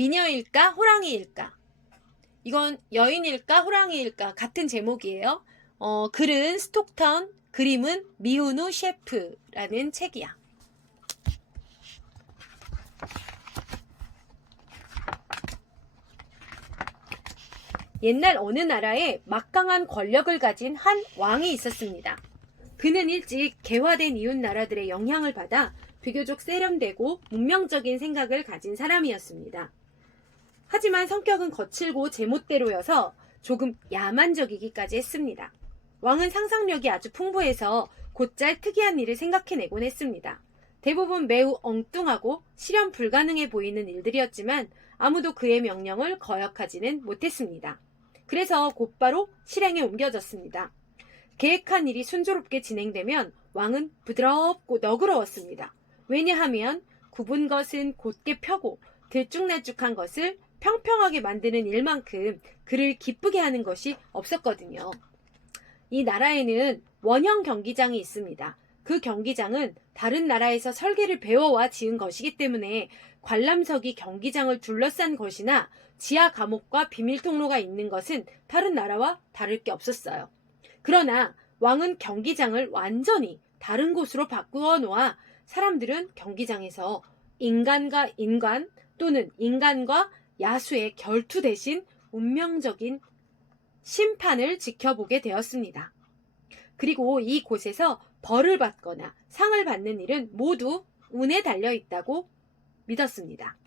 미녀일까 호랑이일까? 이건 여인일까 호랑이일까 같은 제목이에요. 글은 스톡턴, 그림은 미우누 셰프라는 책이야. 옛날 어느 나라에 막강한 권력을 가진 한 왕이 있었습니다. 그는 일찍 개화된 이웃 나라들의 영향을 받아 비교적 세련되고 문명적인 생각을 가진 사람이었습니다. 하지만 성격은 거칠고 제멋대로여서 조금 야만적이기까지 했습니다. 왕은 상상력이 아주 풍부해서 곧잘 특이한 일을 생각해내곤 했습니다. 대부분 매우 엉뚱하고 실현 불가능해 보이는 일들이었지만 아무도 그의 명령을 거역하지는 못했습니다. 그래서 곧바로 실행에 옮겨졌습니다. 계획한 일이 순조롭게 진행되면 왕은 부드럽고 너그러웠습니다. 왜냐하면 굽은 것은 곧게 펴고 들쭉날쭉한 것을 평평하게 만드는 일만큼 그를 기쁘게 하는 것이 없었거든요. 이 나라에는 원형 경기장이 있습니다. 그 경기장은 다른 나라에서 설계를 배워와 지은 것이기 때문에 관람석이 경기장을 둘러싼 것이나 지하 감옥과 비밀 통로가 있는 것은 다른 나라와 다를 게 없었어요. 그러나 왕은 경기장을 완전히 다른 곳으로 바꾸어 놓아 사람들은 경기장에서 인간과 인간 또는 인간과 야수의 결투 대신 운명적인 심판을 지켜보게 되었습니다. 그리고 이곳에서 벌을 받거나 상을 받는 일은 모두 운에 달려 있다고 믿었습니다.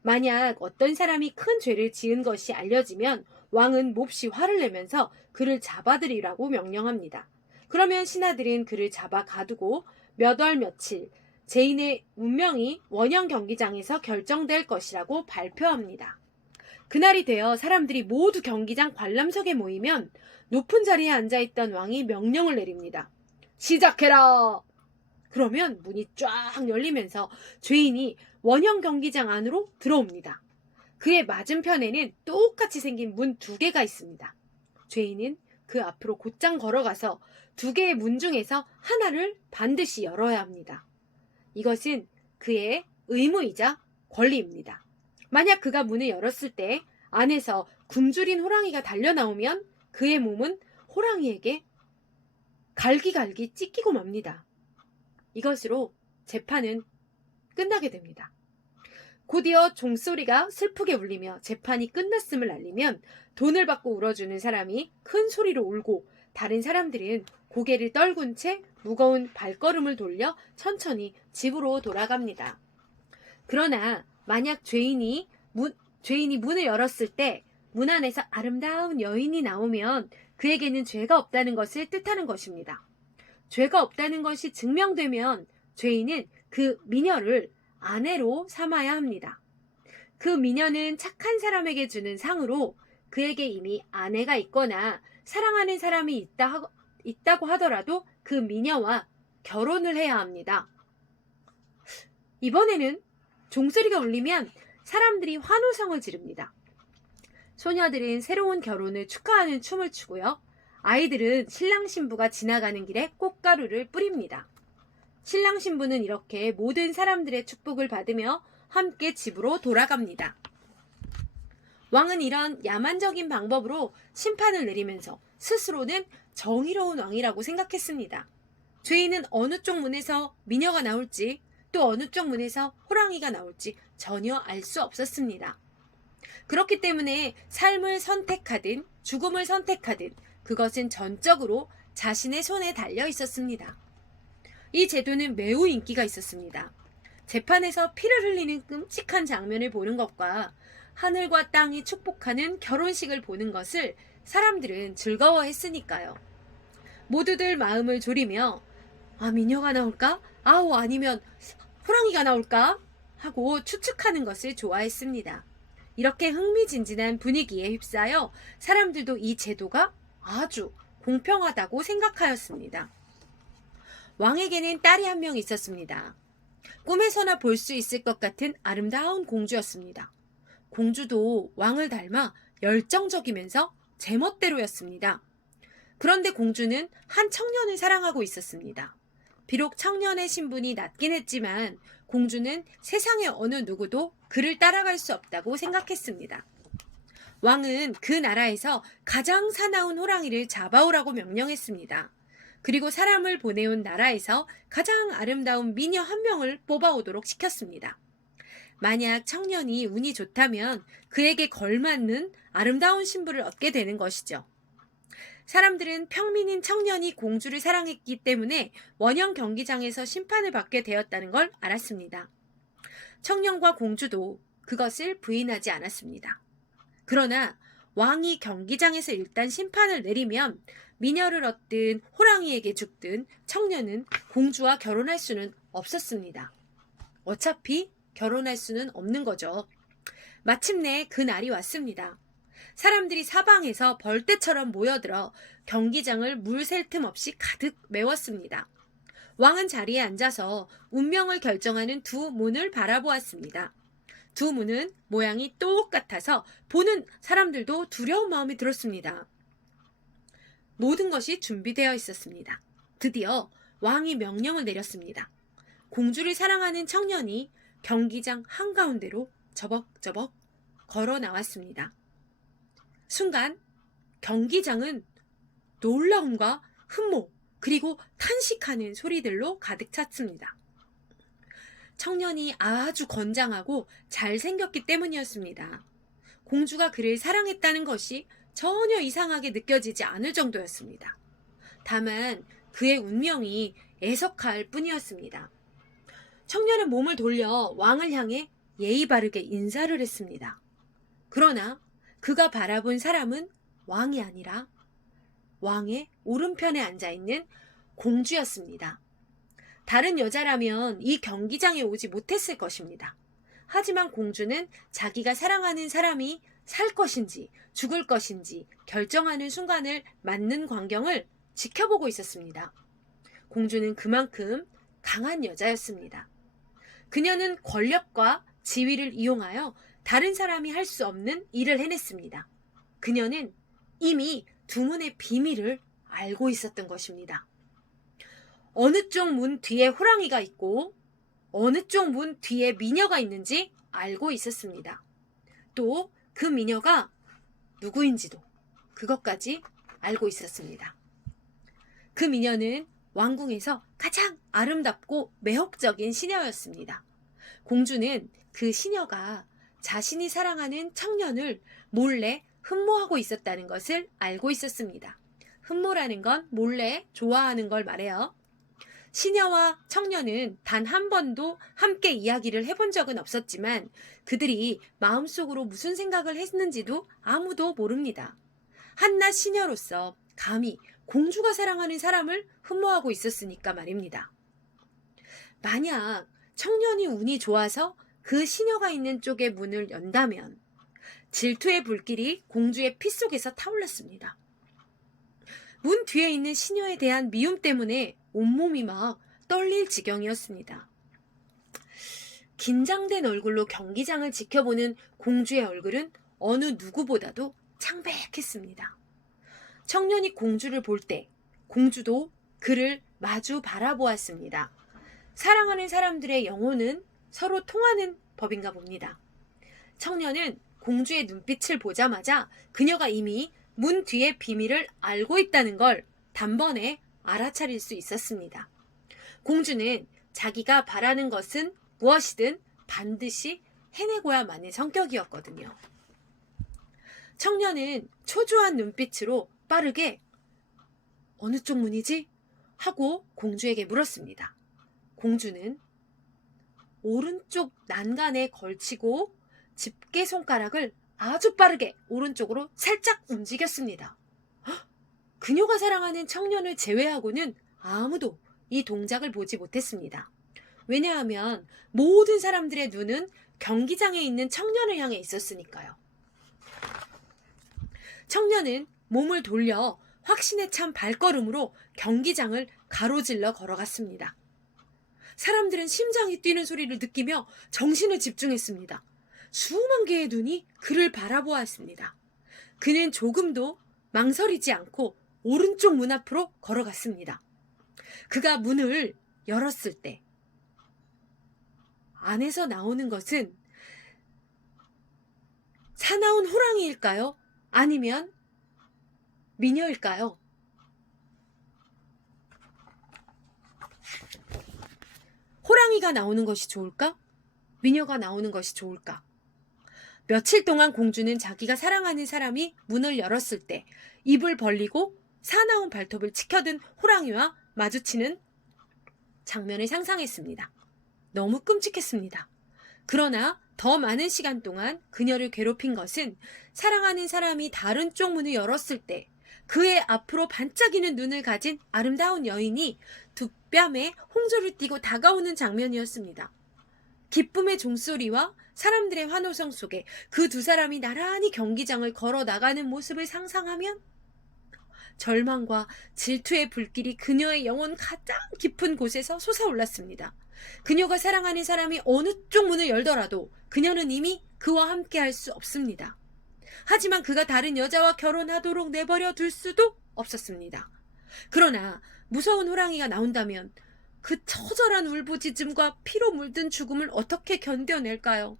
만약 어떤 사람이 큰 죄를 지은 것이 알려지면 왕은 몹시 화를 내면서 그를 잡아들이라고 명령합니다. 그러면 신하들은 그를 잡아 가두고 몇 월 며칠 죄인의 운명이 원형 경기장에서 결정될 것이라고 발표합니다. 그날이 되어 사람들이 모두 경기장 관람석에 모이면 높은 자리에 앉아있던 왕이 명령을 내립니다. 시작해라! 그러면 문이 쫙 열리면서 죄인이 원형 경기장 안으로 들어옵니다. 그의 맞은편에는 똑같이 생긴 문 2개가 있습니다. 죄인은 그 앞으로 곧장 걸어가서 2개의 문 중에서 하나를 반드시 열어야 합니다. 이것은 그의 의무이자 권리입니다. 만약 그가 문을 열었을 때 안에서 굶주린 호랑이가 달려나오면 그의 몸은 호랑이에게 갈기갈기 찢기고 맙니다. 이것으로 재판은 끝나게 됩니다. 곧이어 종소리가 슬프게 울리며 재판이 끝났음을 알리면 돈을 받고 울어주는 사람이 큰 소리로 울고 다른 사람들은 고개를 떨군 채 무거운 발걸음을 돌려 천천히 집으로 돌아갑니다. 그러나 만약 죄인이 문을 열었을 때 문 안에서 아름다운 여인이 나오면 그에게는 죄가 없다는 것을 뜻하는 것입니다. 죄가 없다는 것이 증명되면 죄인은 그 미녀를 아내로 삼아야 합니다. 그 미녀는 착한 사람에게 주는 상으로 그에게 이미 아내가 있거나 사랑하는 사람이 있다고 하더라도 그 미녀와 결혼을 해야 합니다. 이번에는 종소리가 울리면 사람들이 환호성을 지릅니다. 소녀들은 새로운 결혼을 축하하는 춤을 추고요. 아이들은 신랑 신부가 지나가는 길에 꽃가루를 뿌립니다. 신랑 신부는 이렇게 모든 사람들의 축복을 받으며 함께 집으로 돌아갑니다. 왕은 이런 야만적인 방법으로 심판을 내리면서 스스로는 정의로운 왕이라고 생각했습니다. 죄인은 어느 쪽 문에서 미녀가 나올지 또 어느 쪽 문에서 호랑이가 나올지 전혀 알 수 없었습니다. 그렇기 때문에 삶을 선택하든 죽음을 선택하든 그것은 전적으로 자신의 손에 달려 있었습니다. 이 제도는 매우 인기가 있었습니다. 재판에서 피를 흘리는 끔찍한 장면을 보는 것과 하늘과 땅이 축복하는 결혼식을 보는 것을 사람들은 즐거워했으니까요. 모두들 마음을 졸이며 미녀가 나올까? 아니면 호랑이가 나올까? 하고 추측하는 것을 좋아했습니다. 이렇게 흥미진진한 분위기에 휩싸여 사람들도 이 제도가 아주 공평하다고 생각하였습니다. 왕에게는 딸이 한 명 있었습니다. 꿈에서나 볼 수 있을 것 같은 아름다운 공주였습니다. 공주도 왕을 닮아 열정적이면서 제멋대로였습니다. 그런데 공주는 한 청년을 사랑하고 있었습니다. 비록 청년의 신분이 낮긴 했지만 공주는 세상의 어느 누구도 그를 따라갈 수 없다고 생각했습니다. 왕은 그 나라에서 가장 사나운 호랑이를 잡아오라고 명령했습니다. 그리고 사람을 보내온 나라에서 가장 아름다운 미녀 한 명을 뽑아오도록 시켰습니다. 만약 청년이 운이 좋다면 그에게 걸맞는 아름다운 신부를 얻게 되는 것이죠. 사람들은 평민인 청년이 공주를 사랑했기 때문에 원형 경기장에서 심판을 받게 되었다는 걸 알았습니다. 청년과 공주도 그것을 부인하지 않았습니다. 그러나 왕이 경기장에서 일단 심판을 내리면 미녀를 얻든 호랑이에게 죽든 청년은 공주와 결혼할 수는 없었습니다. 어차피 결혼할 수는 없는 거죠. 마침내 그 날이 왔습니다. 사람들이 사방에서 벌떼처럼 모여들어 경기장을 물 셀 틈 없이 가득 메웠습니다. 왕은 자리에 앉아서 운명을 결정하는 두 문을 바라보았습니다. 두 문은 모양이 똑같아서 보는 사람들도 두려운 마음이 들었습니다. 모든 것이 준비되어 있었습니다. 드디어 왕이 명령을 내렸습니다. 공주를 사랑하는 청년이 경기장 한가운데로 저벅저벅 걸어 나왔습니다. 순간 경기장은 놀라움과 흠모 그리고 탄식하는 소리들로 가득 찼습니다. 청년이 아주 건장하고 잘생겼기 때문이었습니다. 공주가 그를 사랑했다는 것이 전혀 이상하게 느껴지지 않을 정도였습니다. 다만 그의 운명이 애석할 뿐이었습니다. 청년은 몸을 돌려 왕을 향해 예의 바르게 인사를 했습니다. 그러나 그가 바라본 사람은 왕이 아니라 왕의 오른편에 앉아있는 공주였습니다. 다른 여자라면 이 경기장에 오지 못했을 것입니다. 하지만 공주는 자기가 사랑하는 사람이 살 것인지 죽을 것인지 결정하는 순간을 맞는 광경을 지켜보고 있었습니다. 공주는 그만큼 강한 여자였습니다. 그녀는 권력과 지위를 이용하여 다른 사람이 할 수 없는 일을 해냈습니다. 그녀는 이미 두문의 비밀을 알고 있었던 것입니다. 어느 쪽 문 뒤에 호랑이가 있고 어느 쪽 문 뒤에 미녀가 있는지 알고 있었습니다. 또 그 미녀가 누구인지도 그것까지 알고 있었습니다. 그 미녀는 왕궁에서 가장 아름답고 매혹적인 시녀였습니다. 공주는 그 시녀가 자신이 사랑하는 청년을 몰래 흠모하고 있었다는 것을 알고 있었습니다. 흠모라는 건 몰래 좋아하는 걸 말해요. 시녀와 청년은 단 한 번도 함께 이야기를 해본 적은 없었지만 그들이 마음속으로 무슨 생각을 했는지도 아무도 모릅니다. 한낱 시녀로서 감히 공주가 사랑하는 사람을 흠모하고 있었으니까 말입니다. 만약 청년이 운이 좋아서 그 시녀가 있는 쪽의 문을 연다면 질투의 불길이 공주의 피 속에서 타올랐습니다. 문 뒤에 있는 시녀에 대한 미움 때문에 온몸이 막 떨릴 지경이었습니다. 긴장된 얼굴로 경기장을 지켜보는 공주의 얼굴은 어느 누구보다도 창백했습니다. 청년이 공주를 볼 때 공주도 그를 마주 바라보았습니다. 사랑하는 사람들의 영혼은 서로 통하는 법인가 봅니다. 청년은 공주의 눈빛을 보자마자 그녀가 이미 문 뒤의 비밀을 알고 있다는 걸 단번에 알아차릴 수 있었습니다. 공주는 자기가 바라는 것은 무엇이든 반드시 해내고야만의 성격이었거든요. 청년은 초조한 눈빛으로 빠르게 어느 쪽 문이지? 하고 공주에게 물었습니다. 공주는 오른쪽 난간에 걸치고 집게 손가락을 아주 빠르게 오른쪽으로 살짝 움직였습니다. 그녀가 사랑하는 청년을 제외하고는 아무도 이 동작을 보지 못했습니다. 왜냐하면 모든 사람들의 눈은 경기장에 있는 청년을 향해 있었으니까요. 청년은 몸을 돌려 확신에 찬 발걸음으로 경기장을 가로질러 걸어갔습니다. 사람들은 심장이 뛰는 소리를 느끼며 정신을 집중했습니다. 수만 개의 눈이 그를 바라보았습니다. 그는 조금도 망설이지 않고 오른쪽 문 앞으로 걸어갔습니다. 그가 문을 열었을 때 안에서 나오는 것은 사나운 호랑이일까요? 아니면 미녀일까요? 호랑이가 나오는 것이 좋을까? 미녀가 나오는 것이 좋을까? 며칠 동안 공주는 자기가 사랑하는 사람이 문을 열었을 때 입을 벌리고 사나운 발톱을 치켜든 호랑이와 마주치는 장면을 상상했습니다. 너무 끔찍했습니다. 그러나 더 많은 시간 동안 그녀를 괴롭힌 것은 사랑하는 사람이 다른 쪽 문을 열었을 때 그의 앞으로 반짝이는 눈을 가진 아름다운 여인이 두 뺨에 홍조를 띠고 다가오는 장면이었습니다. 기쁨의 종소리와 사람들의 환호성 속에 그 두 사람이 나란히 경기장을 걸어 나가는 모습을 상상하면 절망과 질투의 불길이 그녀의 영혼 가장 깊은 곳에서 솟아올랐습니다. 그녀가 사랑하는 사람이 어느 쪽 문을 열더라도 그녀는 이미 그와 함께 할 수 없습니다. 하지만 그가 다른 여자와 결혼하도록 내버려 둘 수도 없었습니다. 그러나 무서운 호랑이가 나온다면 그 처절한 울부짖음과 피로 물든 죽음을 어떻게 견뎌낼까요?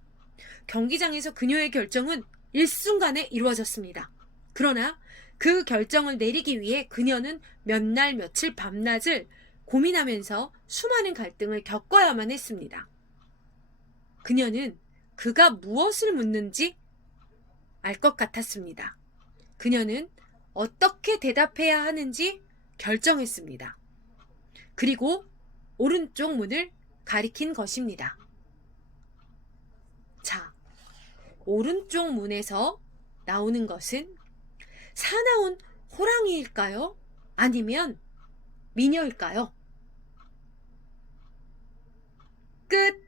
경기장에서 그녀의 결정은 일순간에 이루어졌습니다. 그러나 그 결정을 내리기 위해 그녀는 몇 날 며칠 밤낮을 고민하면서 수많은 갈등을 겪어야만 했습니다. 그녀는 그가 무엇을 묻는지 알 것 같았습니다. 그녀는 어떻게 대답해야 하는지 결정했습니다. 그리고 오른쪽 문을 가리킨 것입니다. 자, 오른쪽 문에서 나오는 것은 사나운 호랑이일까요? 아니면 미녀일까요? 끝!